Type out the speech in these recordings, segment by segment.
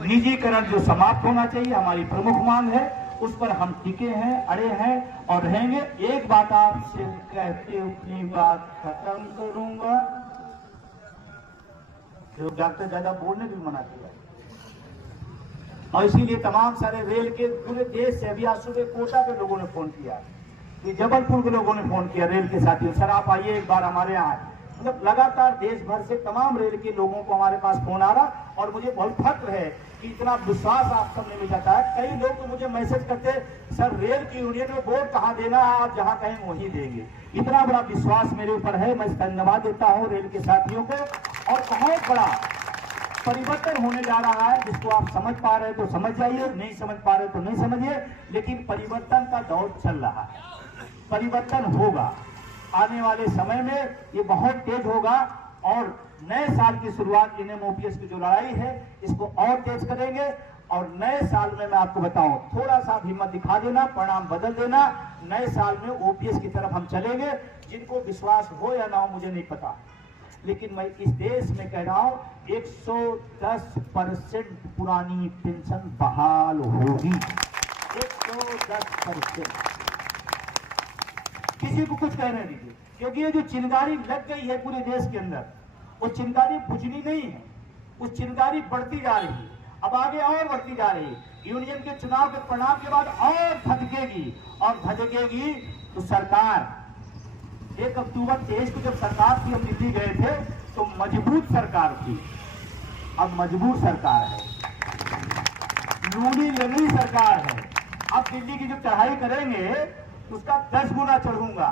निजीकरण जो समाप्त होना चाहिए हमारी प्रमुख मांग है, उस पर हम टिके हैं, अड़े हैं और रहेंगे। एक बात आपसे कहते अपनी बात खत्म करूंगा। जो डॉक्टर ज्यादा बोलने भी मना किया और इसीलिए तमाम सारे रेल के पूरे देश से अभी आज सुबह कोटा के लोगों ने फोन किया, कि जबलपुर के लोगों ने फोन किया रेल के साथियों, सर आप आइए एक बार हमारे यहाँ। मतलब लगातार देश भर से तमाम रेल के लोगों को हमारे पास फोन आ रहा और मुझे बहुत फक्र है कि इतना विश्वास आप सबने मिल जाता है। कई लोग तो मुझे मैसेज करते, सर रेल की यूनियन में वोट कहाँ देना है, आप जहाँ कहें वहीं देंगे। इतना बड़ा विश्वास मेरे ऊपर है, मैं धन्यवाद देता हूँ रेल के साथियों को। और बहुत बड़ा परिवर्तन होने जा रहा है, जिसको आप समझ पा रहे तो समझ जाइए, नहीं समझ पा रहे तो नहीं समझिए, लेकिन परिवर्तन का दौर चल रहा है, परिवर्तन होगा। आने वाले समय में ये बहुत तेज होगा और नए साल की शुरुआत एनएमओपीएस की जो लड़ाई है इसको और तेज करेंगे। और नए साल में मैं आपको बताऊं, थोड़ा सा हिम्मत दिखा देना, परिणाम बदल देना। नए साल में ओपीएस की तरफ हम चलेंगे। जिनको विश्वास हो या ना हो मुझे नहीं पता, लेकिन मैं इस देश में कह रहा हूं 110% पुरानी पेंशन बहाल होगी। 110%। किसी को कुछ कहने दीजिए, क्योंकि ये जो चिंगारी लग गई है पूरे देश के अंदर, वो चिंगारी बुझनी नहीं है, उस चिंगारी बढ़ती जा रही है, अब आगे और बढ़ती जा रही है। यूनियन के चुनाव के परिणाम के बाद और धधकेगी और धधकेगी। तो सरकार 1 अक्टूबर 23 को जब सरकार थी, हम दिल्ली गए थे तो मजबूत सरकार थी, अब मजबूर सरकार है, लूनी लंगड़ी सरकार है। अब दिल्ली की जो चढ़ाई करेंगे उसका 10 गुना चढ़ूंगा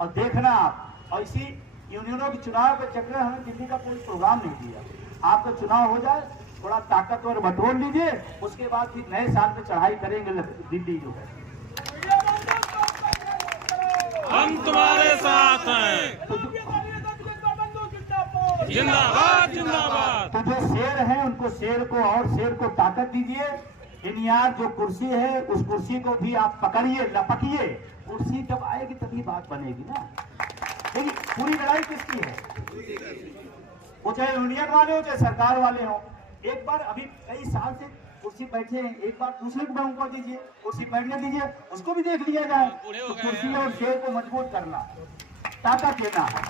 और देखना आप। और इसी यूनियनों के चुनाव के चक्कर हमें दिल्ली का कोई प्रोग्राम नहीं दिया। आपका चुनाव हो जाए, थोड़ा ताकतवर बटोर लीजिए, उसके बाद फिर नए साल में चढ़ाई करेंगे दिल्ली जो है। हम तुम्हारे साथ हैं, जिंदाबाद जिंदाबाद। तो जो शेर हैं उनको शेर को और शेर को ताकत दीजिए। यार जो कुर्सी है उस कुर्सी को भी आप पकड़िए, लपकिए। कुर्सी जब आएगी तभी बात बनेगी ना। लेकिन पूरी लड़ाई किसकी है? वो चाहे यूनियन वाले हो चाहे सरकार वाले हो। एक बार अभी कई साल से कुर्सी बैठे हैं, एक बार दूसरे को मौका दीजिए, कुर्सी बैठने दीजिए, उसको भी देख लिया जाए। तो कुर्सी और शेर को मजबूत करना, ताकत देना है,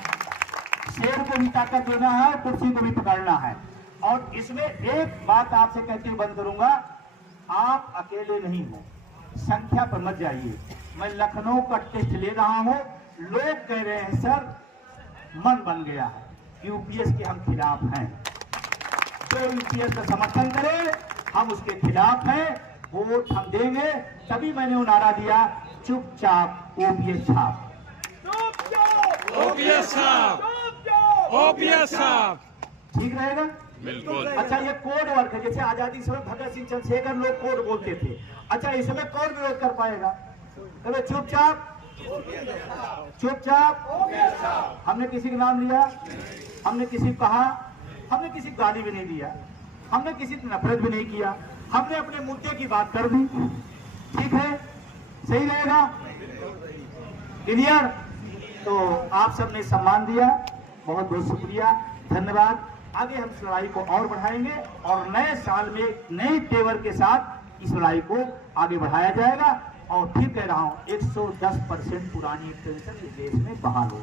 शेर को भी ताकत देना है, कुर्सी को भी पकड़ना है। और इसमें एक बात आपसे कहते हुए बंद करूंगा, आप अकेले नहीं हो, संख्या पर मत जाइए। मैं लखनऊ का टेस्ट ले रहा हूं, लोग कह रहे हैं सर मन बन गया है, यूपीएस के हम खिलाफ हैं। जो यूपीएस का समर्थन करे हम उसके खिलाफ हैं, वोट हम देंगे। तभी मैंने वो नारा दिया, चुपचाप ओपीएस छाप, ओपीएस छाप, ओपीएस छाप। ठीक रहेगा? बिल्कुल। अच्छा, ये कोड वर्क है, जैसे आजादी के समय भगत सिंह चंद्रशेखर लोग कोड बोलते थे। अच्छा, इसमें कौन विरोध कर पाएगा? तो चुपचाप चुपचाप। हमने किसी का नाम लिया, हमने किसी को कहा, हमने किसी को गाली भी नहीं दिया, हमने किसी से नफरत भी नहीं किया, हमने अपने मुद्दे की बात कर दी। ठीक है, सही रहेगा? क्लियर? तो आप सबने सम्मान दिया, बहुत बहुत शुक्रिया, धन्यवाद। आगे हम इस लड़ाई को और बढ़ाएंगे और नए साल में नए तेवर के साथ इस लड़ाई को आगे बढ़ाया जाएगा। और फिर कह रहा हूं 110% पुरानी पेंशन इस देश में बहाल हो।